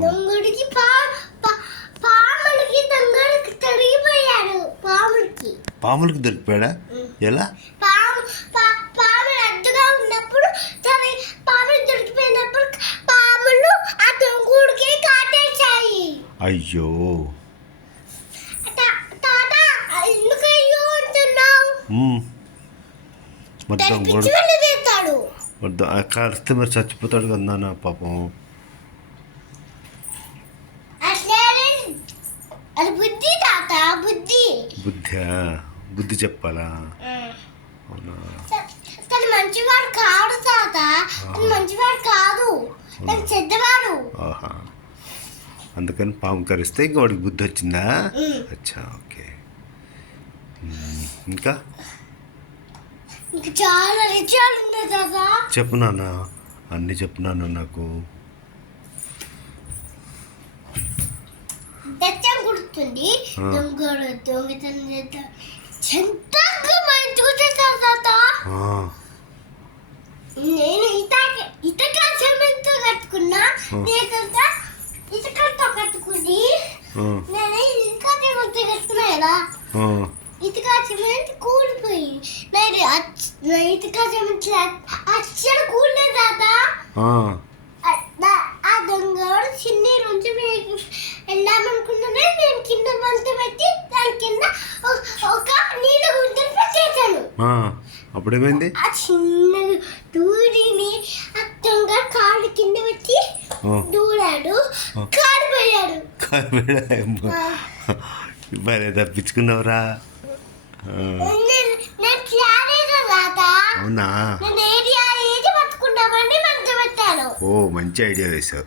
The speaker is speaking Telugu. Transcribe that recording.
దొంగడికి పాములకి దొంగడికి తొడిగిపోయాడు. పాములకి దొరికిపోయాడా? ఎలా? పాములు అడ్డుగా ఉన్నప్పుడు పాములు దొరికిపోయినప్పుడు పాములు ఆ దొంగడికి కాటేశాయి. అయ్యో తాత ఎందుకు అయ్యో అంటున్నావు? మరి దొంగడు కరిస్తే మరి చచ్చిపోతాడు కదా నాన్న పాపం. అది బుద్ధి తాత, బుద్ధి చెప్పాలా? అవునా? తను మంచివాడు కాదు తాత, తను మంచివాడు కాదు, తను చెడ్డవాడు. ఆహా, అందుకని పాము కరిస్తే ఇంకా వాడికి బుద్ధి వచ్చిందా? అచ్చా, ఓకే. ఇంకా చాలా విషయాలు ఉన్నాయి తాత. చెప్పు నాన్న, అన్నీ చెప్పు నాన్న నాకు. దచ్చం గుర్తుంది. దొంగడు దొంగతనం చేస్తాడు. చెంతగా మనం చూసేస్తాం తాత. నేను ఇతక సిమెంట్తో కట్టుకున్నా, లేదంటే ఇతకతో కట్టుకుని నేను ఇతక సిమెంట్తో కట్టుకున్నా కదా. ఇతక సిమెంట్ కూలిపోయి నేను ఇతక సిమెంట్ అచ్చడు కూలలేదు తాత. ఆ దొంగడు చిన్న నుంచి వెళ్ళామనుకున్నానే. నేను కింద బంత పెట్టి దాని కింద ఒక నీళ్ళ గుంటలు పెట్టేశాను. అప్పుడేమైంది? ఆ చిన్న దూడిని ఆ దొంగ కాళ్ళు కింద పెట్టి దూరాడు, కాలిపోయాడు. మరి తప్పించుకున్నావురా? నేను క్లారేదా తాత. అవునా? నేను ఏది పట్టుకున్నామని మంచి పెట్టాను. ఓ, మంచి ఐడియా వేసావు.